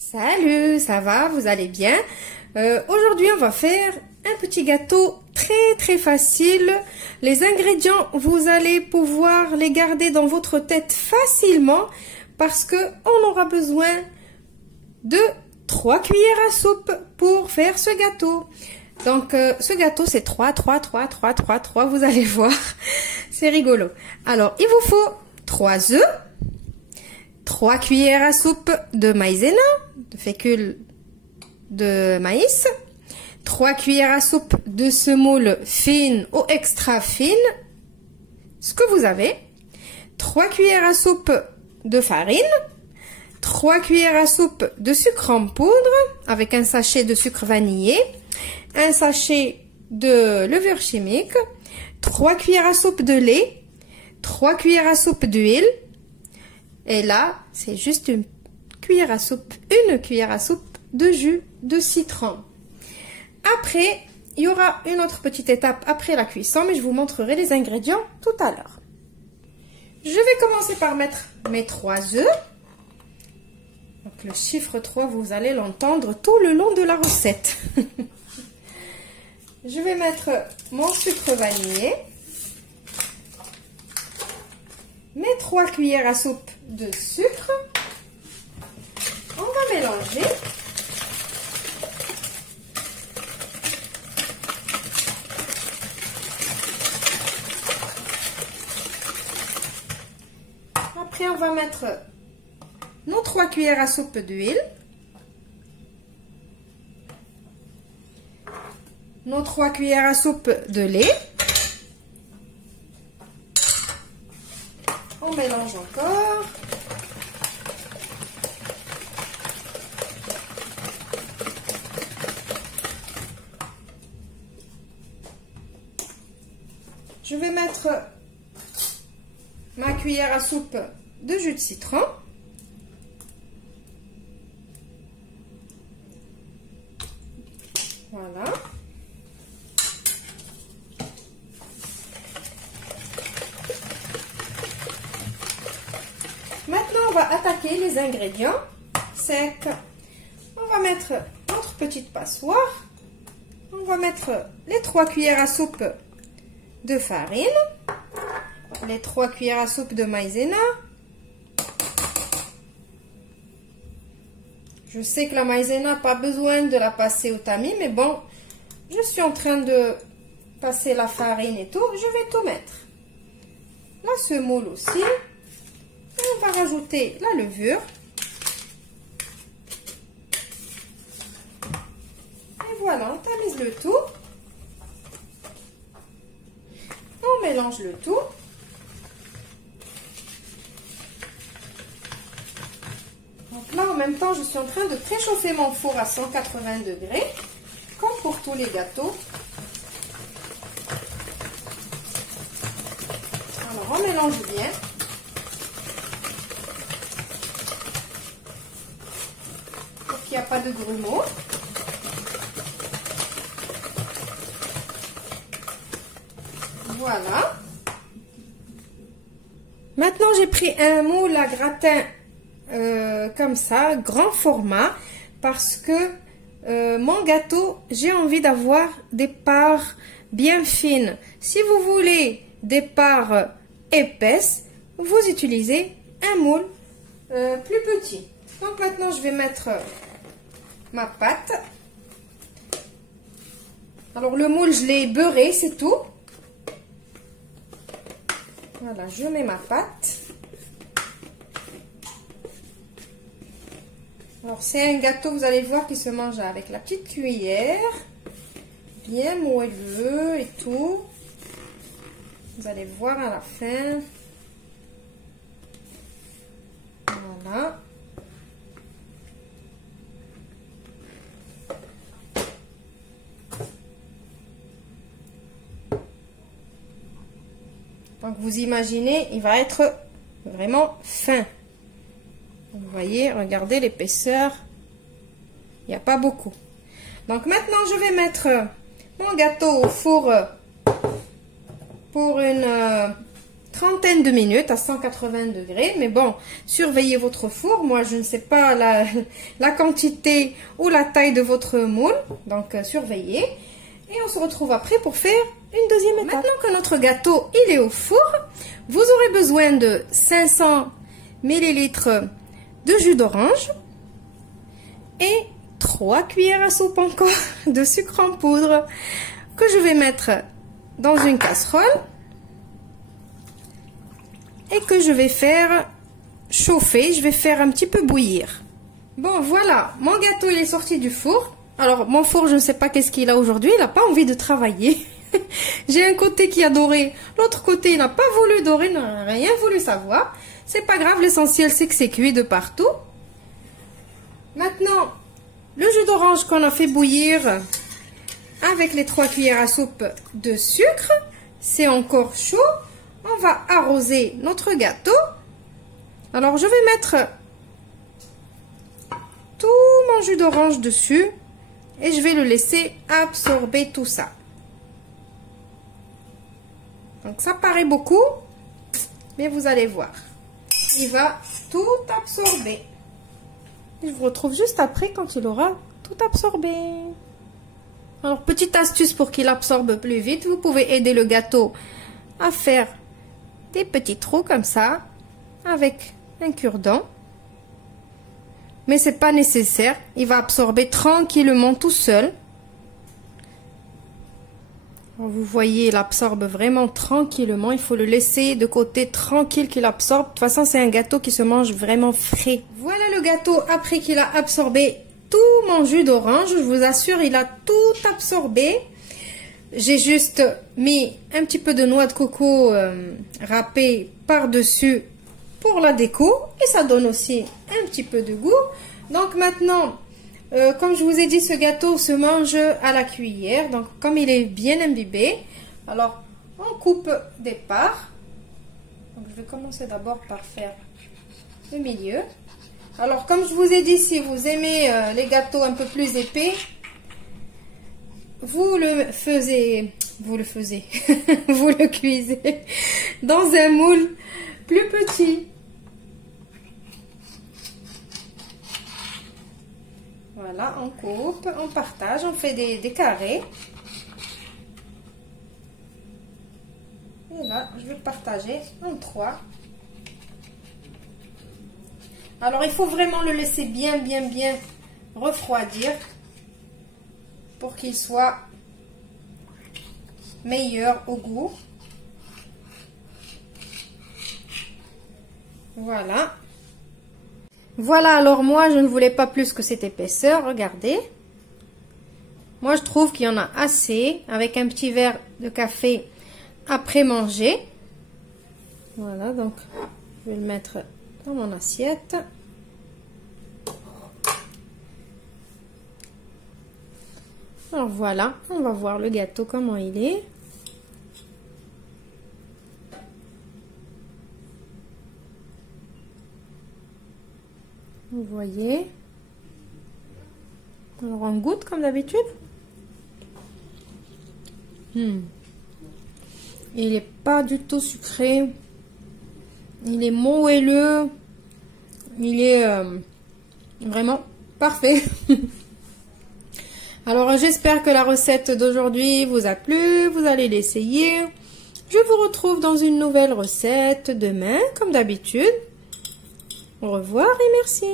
Salut, ça va, vous allez bien? Aujourd'hui, on va faire un petit gâteau très facile. Les ingrédients, vous allez pouvoir les garder dans votre tête facilement parce que on aura besoin de 3 cuillères à soupe pour faire ce gâteau. Donc, ce gâteau, c'est 3, vous allez voir, c'est rigolo. Alors, il vous faut 3 œufs, 3 cuillères à soupe de maïzena, de fécule de maïs, 3 cuillères à soupe de semoule fine ou extra fine, ce que vous avez, 3 cuillères à soupe de farine, 3 cuillères à soupe de sucre en poudre avec un sachet de sucre vanillé, un sachet de levure chimique, 3 cuillères à soupe de lait, 3 cuillères à soupe d'huile, et là, c'est juste une cuillère à soupe de jus de citron. Après, il y aura une autre petite étape après la cuisson, mais je vous montrerai les ingrédients tout à l'heure. Je vais commencer par mettre mes 3 œufs. Donc le chiffre 3, vous allez l'entendre tout le long de la recette. Je vais mettre mon sucre vanillé, mes 3 cuillères à soupe de sucre. On va mélanger. Après, on va mettre nos 3 cuillères à soupe d'huile, nos 3 cuillères à soupe de lait. On mélange encore. Je vais mettre ma cuillère à soupe de jus de citron. Voilà. Maintenant, on va attaquer les ingrédients secs. On va mettre notre petite passoire. On va mettre les 3 cuillères à soupe de farine, les 3 cuillères à soupe de maïzena. Je sais que la maïzena n'a pas besoin de la passer au tamis, mais bon, je suis en train de passer la farine et tout. Je vais tout mettre. La semoule aussi. Et on va rajouter la levure. Et voilà, on tamise le tout. On mélange le tout. Donc là, en même temps, je suis en train de préchauffer mon four à 180 degrés, comme pour tous les gâteaux. Alors, on mélange bien. Pour qu'il n'y a pas de grumeaux. Voilà. Maintenant, j'ai pris un moule à gratin comme ça, grand format, parce que mon gâteau, j'ai envie d'avoir des parts bien fines. Si vous voulez des parts épaisses, vous utilisez un moule plus petit. Donc maintenant, je vais mettre ma pâte. Alors le moule, je l'ai beurré, c'est tout. Voilà, je mets ma pâte. Alors, c'est un gâteau, vous allez voir, qui se mange avec la petite cuillère. Bien moelleux et tout. Vous allez voir à la fin. Voilà. Donc, vous imaginez, il va être vraiment fin. Vous voyez, regardez l'épaisseur. Il n'y a pas beaucoup. Donc, maintenant, je vais mettre mon gâteau au four pour une trentaine de minutes à 180 degrés. Mais bon, surveillez votre four. Moi, je ne sais pas la quantité ou la taille de votre moule. Donc, surveillez. Et on se retrouve après pour faire une deuxième étape. Maintenant que notre gâteau il est au four, vous aurez besoin de 500 ml de jus d'orange et 3 cuillères à soupe encore de sucre en poudre que je vais mettre dans une casserole et que je vais faire chauffer. Je vais faire un petit peu bouillir. Bon, voilà, mon gâteau il est sorti du four. Alors, mon four, je ne sais pas qu'est-ce qu'il a aujourd'hui. Il n'a pas envie de travailler. J'ai un côté qui a doré. L'autre côté, il n'a pas voulu dorer, n'a rien voulu savoir. C'est pas grave, l'essentiel, c'est que c'est cuit de partout. Maintenant, le jus d'orange qu'on a fait bouillir avec les 3 cuillères à soupe de sucre, c'est encore chaud. On va arroser notre gâteau. Alors, je vais mettre tout mon jus d'orange dessus. Et je vais le laisser absorber tout ça. Donc ça paraît beaucoup, mais vous allez voir. Il va tout absorber. Et je vous retrouve juste après quand il aura tout absorbé. Alors, petite astuce pour qu'il absorbe plus vite. Vous pouvez aider le gâteau à faire des petits trous comme ça avec un cure-dent. Mais c'est pas nécessaire, il va absorber tranquillement tout seul. Vous voyez, il absorbe vraiment tranquillement. Il faut le laisser de côté tranquille qu'il absorbe. De toute façon, c'est un gâteau qui se mange vraiment frais. Voilà le gâteau après qu'il a absorbé tout mon jus d'orange. Je vous assure, il a tout absorbé. J'ai juste mis un petit peu de noix de coco râpée par-dessus pour la déco, et ça donne aussi un petit peu de goût. Donc maintenant, comme je vous ai dit, ce gâteau se mange à la cuillère. Donc comme il est bien imbibé, alors on coupe des parts. Donc je vais commencer d'abord par faire le milieu. Alors comme je vous ai dit, si vous aimez les gâteaux un peu plus épais, vous le cuisez dans un moule plus petit. Voilà, on coupe, on partage, on fait des carrés. Et là, je vais le partager en 3. Alors, il faut vraiment le laisser bien refroidir pour qu'il soit meilleur au goût. Voilà. Voilà, alors moi, je ne voulais pas plus que cette épaisseur. Regardez. Moi, je trouve qu'il y en a assez avec un petit verre de café après manger. Voilà, donc, je vais le mettre dans mon assiette. Alors voilà, on va voir le gâteau, comment il est. Vous voyez. Alors on goûte comme d'habitude. Il n'est pas du tout sucré. Il est moelleux. Il est vraiment parfait. Alors j'espère que la recette d'aujourd'hui vous a plu. Vous allez l'essayer. Je vous retrouve dans une nouvelle recette demain, comme d'habitude. Au revoir et merci.